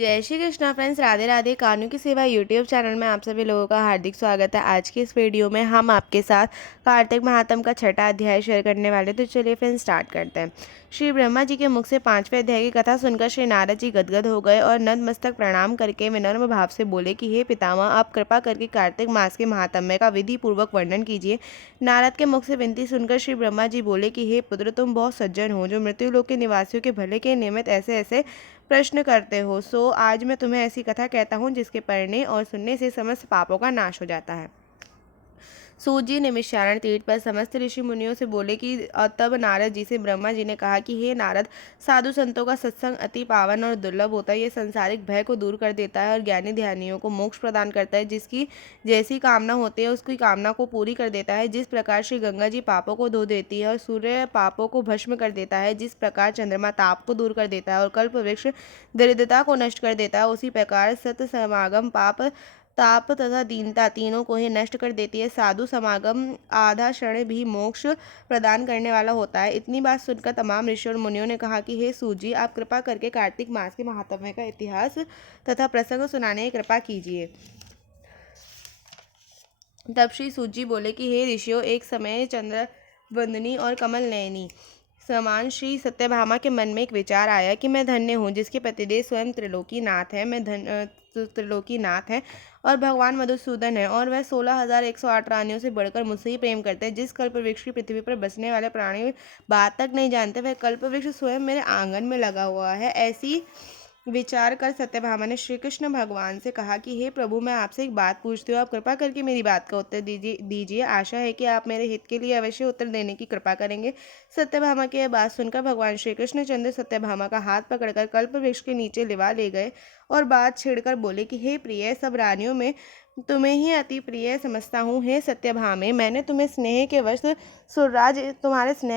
जय श्री कृष्णा फ्रेंड्स, राधे राधे। कानून की सेवा यूट्यूब चैनल में आप सभी लोगों का हार्दिक स्वागत है। आज की इस वीडियो में हम आपके साथ कार्तिक महात्म का छठा अध्याय शेयर करने वाले, तो चलिए फ्रेंड्स स्टार्ट करते हैं। श्री ब्रह्मा जी के मुख से 5वें अध्याय की कथा सुनकर श्री नारद जी गदगद हो गए और नतमस्तक प्रणाम करके विनम्र भाव से बोले कि हे पितामह, आप कृपा करके कार्तिक मास के महात्म्य का विधि पूर्वक वर्णन कीजिए। नारद के मुख से विनती सुनकर श्री ब्रह्मा जी बोले कि हे पुत्र, तुम बहुत सज्जन हो जो मृत्यु लोक के निवासियों के भले के निमित्त ऐसे ऐसे प्रश्न करते हो। सो आज मैं तुम्हें ऐसी कथा कहता हूँ जिसके पढ़ने और सुनने से समस्त पापों का नाश हो जाता है। सूत जी निमिषारण तीर्थ पर समस्त ऋषि मुनियों से बोले कि तब नारद जी से ब्रह्मा जी ने कहा कि हे नारद, साधु संतों का सत्संग अति पावन और दुर्लभ होता है। ये संसारिक भय को दूर कर देता है और ज्ञानी ध्यानियों को मोक्ष प्रदान करता है। जिसकी जैसी कामना होती है उसकी कामना को पूरी कर देता है। जिस प्रकार श्री गंगा जी पापों को धो देती है और सूर्य पापों को भस्म कर देता है, जिस प्रकार चंद्रमा ताप को दूर कर देता है और कल्प वृक्ष दरिद्रता को नष्ट कर देता है, उसी प्रकार सत समागम पाप ताप तथा दीनता तीनों को ही नष्ट कर देती है। साधु समागम आधा क्षण भी मोक्ष प्रदान करने वाला होता है। इतनी बात सुनकर तमाम ऋषि और मुनियों ने कहा कि हे सूत जी, आप कृपा करके कार्तिक मास के महात्म्य का इतिहास तथा प्रसंग सुनाने की कृपा कीजिए। तब श्री सूत जी बोले कि हे ऋषियों, एक समय चंद्र वंदनी और कमल नयनी समान श्री सत्यभामा के मन में एक विचार आया कि मैं धन्य हूँ जिसके पतिदेव स्वयं त्रिलोकीनाथ है। त्रिलोकीनाथ है और भगवान मधुसूदन है, और वह 16,108 रानियों से बढ़कर मुझसे ही प्रेम करते हैं। जिस कल्प वृक्ष की पृथ्वी पर बसने वाले प्राणी बात तक नहीं जानते, वह कल्प वृक्ष स्वयं मेरे आंगन में लगा हुआ है। ऐसी विचार कर सत्यभामा ने श्री कृष्ण भगवान से कहा कि हे प्रभु, मैं आपसे एक बात पूछती हूँ, आप कृपा करके मेरी बात का उत्तर दीजिए। आशा है कि आप मेरे हित के लिए अवश्य उत्तर देने की कृपा करेंगे। सत्यभामा की यह बात सुनकर भगवान श्री कृष्ण चंद्र सत्यभामा का हाथ पकड़कर कल्प वृक्ष के नीचे लिवा ले गए और बात छेड़कर बोले कि हे प्रिय, सब रानियों में तुम्हें ही अति प्रिय समझता हूँ। हे सत्यभामे, मैंने तुम्हारे स्नेह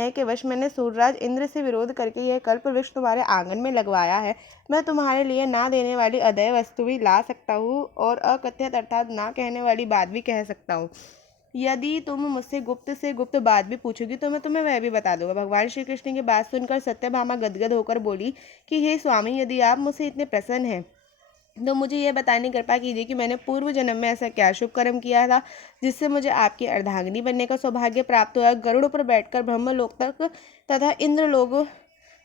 के वश मैंने सूर्यराज इंद्र से विरोध करके यह कल्प वृक्ष तुम्हारे आंगन में लगवाया है। मैं तुम्हारे लिए ना देने वाली अदय वस्तु भी ला सकता हूँ और अकथ्यत अर्थात ना कहने वाली बात भी कह सकता हूँ। यदि तुम मुझसे गुप्त से गुप्त बात भी पूछोगी तो मैं तुम्हें वह भी बता दूंगा। भगवान श्री कृष्ण की बात सुनकर सत्यभामा गदगद होकर बोली कि हे स्वामी, यदि आप मुझसे इतने प्रसन्न हैं तो मुझे यह बताने की कृपा कीजिए कि मैंने पूर्व जन्म में ऐसा क्या शुभ कर्म किया था जिससे मुझे आपकी अर्धांगिनी बनने का सौभाग्य प्राप्त हुआ। गरुड़ पर बैठकर ब्रह्मलोक तक तथा इंद्रलोक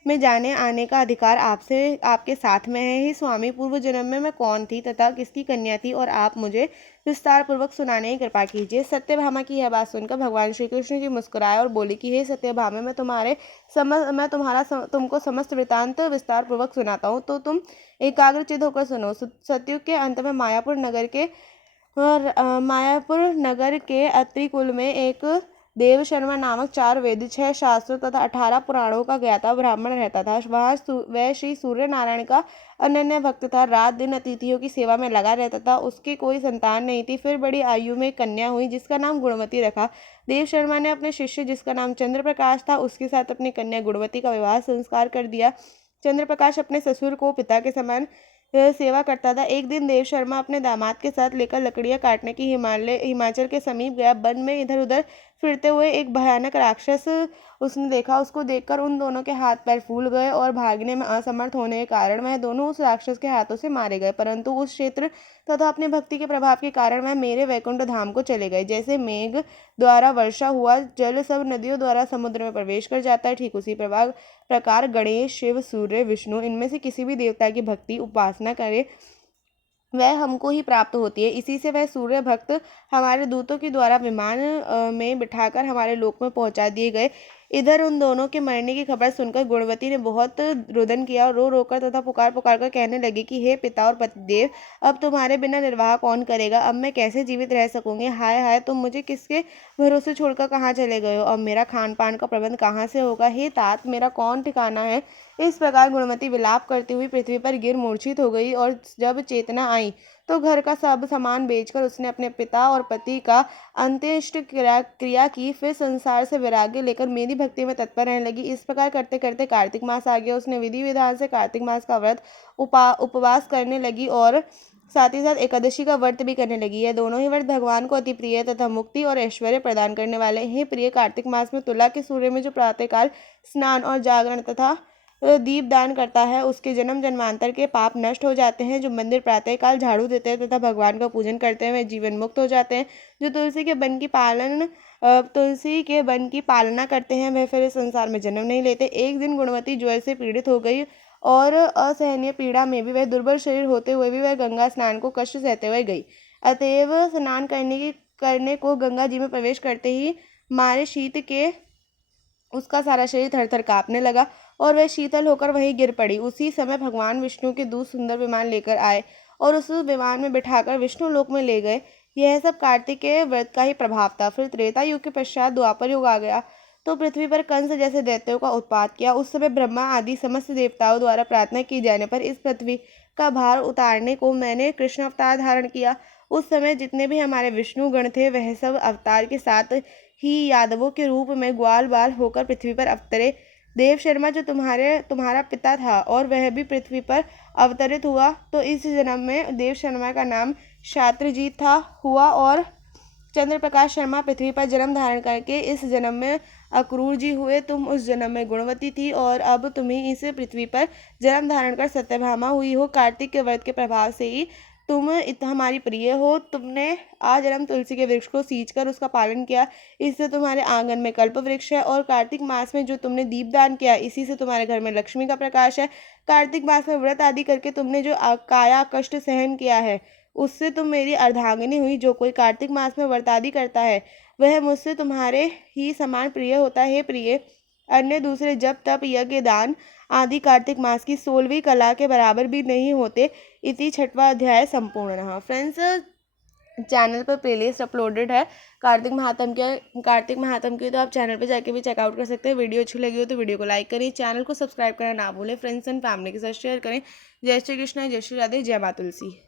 में जाने आने का अधिकार आपके साथ में है। ही स्वामी, पूर्व जन्म में मैं कौन थी तथा किसकी कन्या थी, और आप मुझे विस्तार पूर्वक सुनाने की कृपा कीजिए। सत्यभामा की यह बात सुनकर भगवान श्री कृष्ण जी मुस्कुराए और बोले कि हे सत्यभामा, तुमको समस्त वृतांत विस्तार पूर्वक सुनाता हूँ, तो तुम एकाग्रचित होकर सुनो। सतयुग के अंत में मायापुर नगर के अत्रि कुल में एक देव शर्मा नामक 4 वेद, 6 शास्त्रों तथा 18 पुराणों का ज्ञाता ब्राह्मण रहता था। वह श्री सूर्य नारायण का अनन्य भक्त था। रात दिन अतिथियों की सेवा में लगा रहता था। उसकी कोई संतान नहीं थी। फिर बड़ी आयु में कन्या हुई जिसका नाम गुणवती रखा। देव शर्मा ने अपने शिष्य जिसका नाम चंद्र प्रकाश था उसके साथ अपनी कन्या गुणवती का विवाह संस्कार कर दिया। चंद्र प्रकाश अपने ससुर को पिता के समान सेवा करता था। एक दिन देव शर्मा अपने दामाद के साथ लेकर लकड़ियां काटने की हिमाचल के समीप गया। वन में इधर उधर फिरते हुए एक भयानक राक्षस उसने देखा। उसको देखकर उन दोनों के हाथ पैर फूल गए और भागने में असमर्थ होने के कारण वह दोनों उस राक्षस के हाथों से मारे गए। परंतु उस क्षेत्र तथा अपने भक्ति के प्रभाव के कारण वह मेरे वैकुंठ धाम को चले गए। जैसे मेघ द्वारा वर्षा हुआ जल सब नदियों द्वारा समुद्र में प्रवेश कर जाता है, ठीक उसी प्रकार गणेश, शिव, सूर्य, विष्णु इनमें से किसी भी देवता की भक्ति उपासना करे वह हमको ही प्राप्त होती है। इसी से वह सूर्य भक्त हमारे दूतों के द्वारा विमान में बिठाकर हमारे लोक में पहुंचा दिए गए। इधर उन दोनों के मरने की खबर सुनकर गुणवती ने बहुत रुदन किया और रो रोकर तथा पुकार पुकार कर कहने लगी कि हे पिता और पतिदेव, अब तुम्हारे बिना निर्वाह कौन करेगा? अब मैं कैसे जीवित रह सकूंगी? हाय हाय, तुम मुझे किसके भरोसे छोड़कर कहाँ चले गए हो? अब मेरा खान पान का प्रबंध कहाँ से होगा? हे तात, मेरा कौन ठिकाना है? इस प्रकार गुणवती विलाप करती हुई पृथ्वी पर गिर मूर्छित हो गई, और जब चेतना आई तो घर का सब सामान बेचकर उसने अपने पिता और पति का अंत्येष्टि क्रिया की। फिर संसार से वैराग्य लेकर मेरी भक्ति में तत्पर रहने लगी। इस प्रकार करते करते कार्तिक मास आ गया। उसने विधि विधान से कार्तिक मास का व्रत उपवास करने लगी और साथ ही साथ एकादशी का व्रत भी करने लगी। यह दोनों ही व्रत भगवान को अति प्रिय तथा मुक्ति और ऐश्वर्य प्रदान करने वाले हैं। प्रिय, कार्तिक मास में तुला के सूर्य में जो प्रातःकाल स्नान और जागरण तथा दीप दान करता है उसके जन्म जन्मांतर के पाप नष्ट हो जाते हैं। जो मंदिर प्रातःकाल झाड़ू देते हैं तथा भगवान का पूजन करते हैं वे जीवन मुक्त हो जाते हैं। जो तुलसी के वन की पालना करते हैं वह फिर इस संसार में जन्म नहीं लेते। एक दिन गुणवती ज्वर से पीड़ित हो गई और असहनीय पीड़ा में भी वह दुर्बल शरीर होते हुए भी वह गंगा स्नान को कष्ट सहते हुए गई। अतएव स्नान करने को गंगा जी में प्रवेश करते ही मारे शीत के उसका सारा शरीर थर थर कांपने लगा और वह शीतल होकर वहीं गिर पड़ी। उसी समय भगवान विष्णु के दूत सुंदर विमान लेकर आए और उस विमान में बिठाकर विष्णु लोक में ले गए। यह सब कार्तिक के व्रत का ही प्रभाव था। फिर त्रेता युग के पश्चात द्वापर युग आ गया तो पृथ्वी पर कंस जैसे दैत्यों का उत्पात किया। उस समय ब्रह्मा आदि समस्त देवताओं द्वारा प्रार्थना की जाने पर इस पृथ्वी का भार उतारने को मैंने कृष्ण अवतार धारण किया। उस समय जितने भी हमारे विष्णु गण थे वह सब अवतार के साथ ही यादवों के रूप में ग्वाल बाल होकर पृथ्वी पर अवतरे। देव शर्मा जो तुम्हारा पिता था और वह भी पृथ्वी पर अवतरित हुआ तो इस जन्म में देव शर्मा का नाम शात्रजीत हुआ और चंद्र प्रकाश शर्मा पृथ्वी पर जन्म धारण करके इस जन्म में अक्रूर जी हुए। तुम उस जन्म में गुणवती थी और अब तुम्हें इस पृथ्वी पर जन्म धारण कर सत्यभामा हुई हो। कार्तिक के व्रत के प्रभाव से ही तुम हमारी प्रिय हो। तुमने आजन्म तुलसी के वृक्ष को सींचकर उसका पालन किया, इससे तुम्हारे आंगन में कल्प वृक्ष है। और कार्तिक मास में जो तुमने दीपदान किया इसी से तुम्हारे घर में लक्ष्मी का प्रकाश है। कार्तिक मास में व्रत आदि करके तुमने जो काया कष्ट सहन किया है उससे तुम मेरी अर्धांगिनी हुई। जो कोई कार्तिक मास में व्रत आदि करता है वह मुझसे तुम्हारे ही समान प्रिय होता है। प्रिय अन्य दूसरे जप तप यज्ञ दान आदि कार्तिक मास की 16वीं कला के बराबर भी नहीं होते। इति 6वां अध्याय संपूर्ण। फ्रेंड्स, चैनल पर प्लेलिस्ट अपलोडेड है कार्तिक महात्म की, तो आप चैनल पे जाके भी चेकआउट कर सकते हैं। वीडियो अच्छी लगी हो तो वीडियो को लाइक करें, चैनल को सब्सक्राइब करना ना भूलें, फ्रेंड्स एंड फैमिली के साथ शेयर करें। जय श्री कृष्ण, जय श्री राधे, जय माँ तुलसी।